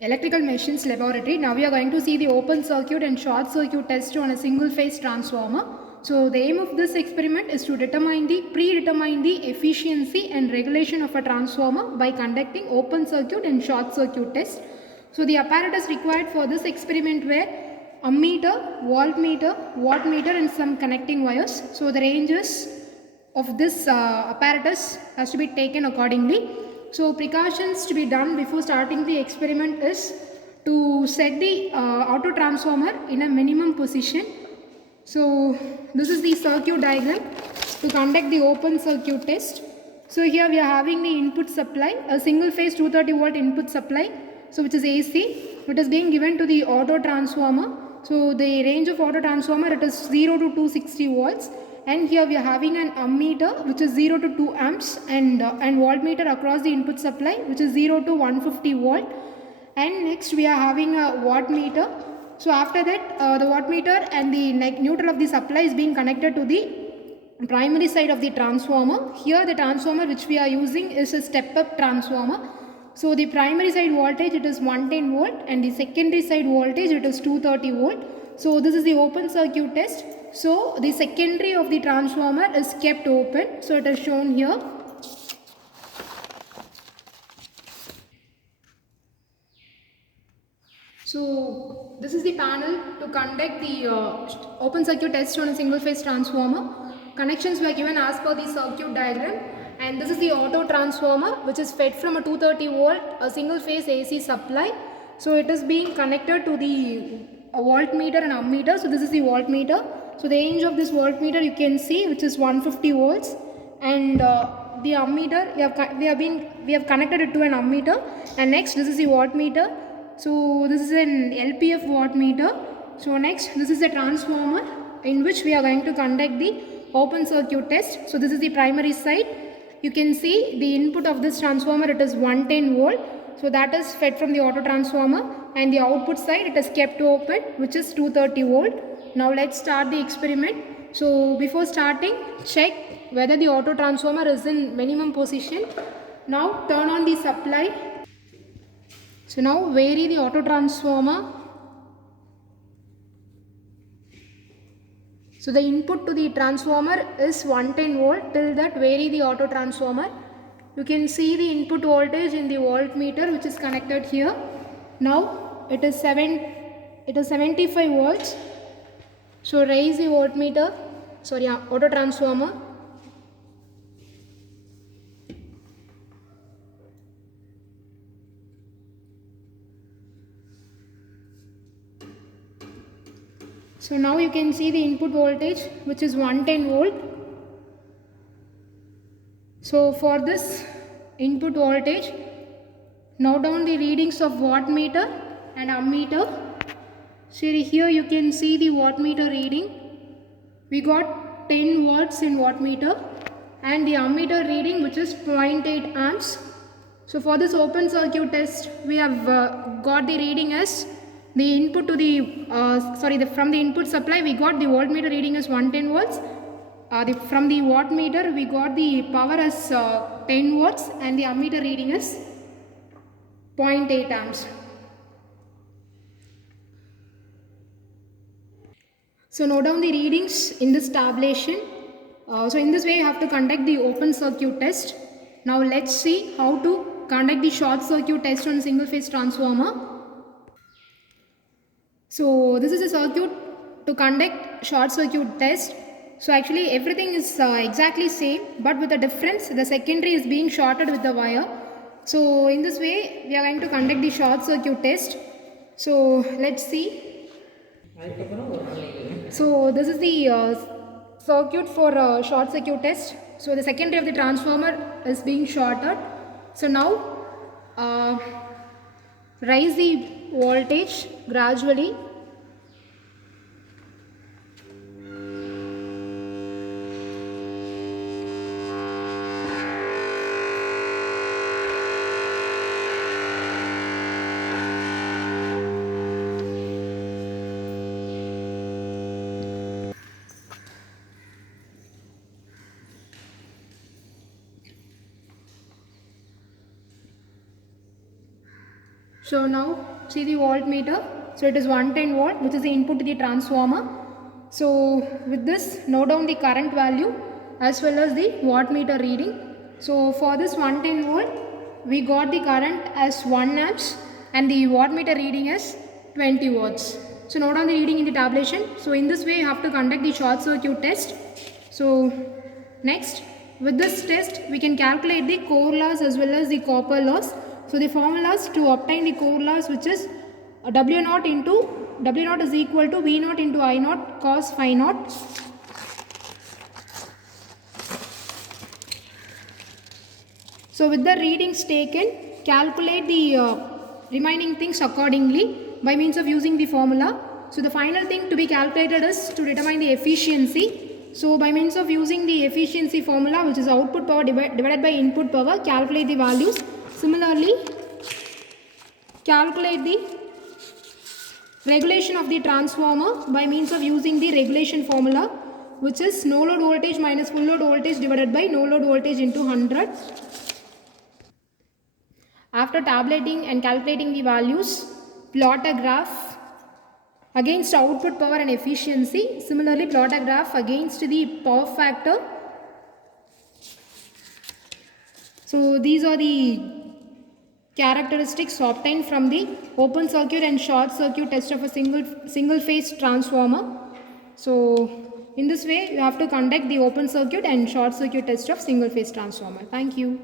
Electrical Machines Laboratory. Now we are going to see the open circuit and short circuit test on a single phase transformer. So the aim of this experiment is to predetermine the efficiency and regulation of a transformer by conducting open circuit and short circuit test. So the apparatus required for this experiment were ammeter, voltmeter, wattmeter and some connecting wires. So the ranges of this apparatus has to be taken accordingly. So precautions to be done before starting the experiment is to set the auto transformer in a minimum position. So this is the circuit diagram to conduct the open circuit test. So here we are having the input supply, a single phase 230 volt input supply, so which is AC. It is being given to the auto transformer. So the range of auto transformer, it is 0 to 260 volts, and here we are having an ammeter which is 0 to 2 amps and voltmeter across the input supply which is 0 to 150 volt, and next we are having a wattmeter. So after that the wattmeter and the neutral of the supply is being connected to the primary side of the transformer. Here the transformer which we are using is a step up transformer. So the primary side voltage, it is 110 volt, and the secondary side voltage, it is 230 volt. So this is the open circuit test. So the secondary of the transformer is kept open. So it is shown here. So this is the panel to conduct the open circuit test on a single phase transformer. Connections were given as per the circuit diagram, and this is the auto transformer which is fed from a 230 volt a single phase AC supply. So it is being connected to the voltmeter and ammeter. So this is the voltmeter. So the range of this voltmeter you can see, which is 150 volts, and the ammeter we have connected it to an ammeter, and next this is the wattmeter. So this is an LPF wattmeter. So next this is a transformer in which we are going to conduct the open circuit test. So this is the primary side. You can see the input of this transformer, it is 110 volt. So that is fed from the auto transformer, and the output side it is kept open which is 230 volt. Now let's start the experiment. So before starting, check whether the auto transformer is in minimum position. Now turn on the supply. So now vary the auto transformer. So the input to the transformer is 110 volt. Till that vary the auto transformer. You can see the input voltage in the voltmeter which is connected here. Now it is 75 volts. So raise the auto transformer. So now you can see the input voltage which is 110 volt. So for this input voltage, note down the readings of wattmeter and ammeter. So here you can see the wattmeter reading. We got 10 watts in wattmeter, and the ammeter reading which is 0.8 amps. So for this open circuit test, we have got the reading as the input to the from the input supply we got the voltmeter reading as 110 volts. From the wattmeter we got the power as 10 watts, and the ammeter reading is 0.8 amps. So note down the readings in this tabulation. So in this way you have to conduct the open circuit test. Now let's see how to conduct the short circuit test on single phase transformer. So this is a circuit to conduct short circuit test. So actually everything is exactly same, but with a difference, the secondary is being shorted with the wire. So in this way we are going to conduct the short circuit test. So let's see. So this is the circuit for short circuit test. So the secondary of the transformer is being shorted. So now raise the voltage gradually. So now see the voltmeter. So it is 110 volt, which is the input to the transformer. So with this, note down the current value as well as the wattmeter reading. So for this 110 volt, we got the current as 1 amps and the wattmeter reading as 20 watts. So note down the reading in the tabulation. So in this way you have to conduct the short circuit test. So next, with this test we can calculate the core loss as well as the copper loss. So the formulas to obtain the core loss, which is W naught is equal to V naught into I naught cos phi naught. So with the readings taken, calculate the remaining things accordingly by means of using the formula. So the final thing to be calculated is to determine the efficiency. So by means of using the efficiency formula, which is output power divided by input power, calculate the values. Similarly, calculate the regulation of the transformer by means of using the regulation formula, which is no load voltage minus full load voltage divided by no load voltage into 100. After tabulating and calculating the values, plot a graph against output power and efficiency. Similarly, plot a graph against the power factor. So these are the characteristics obtained from the open circuit and short circuit test of a single phase transformer. So in this way you have to conduct the open circuit and short circuit test of single phase transformer. Thank you.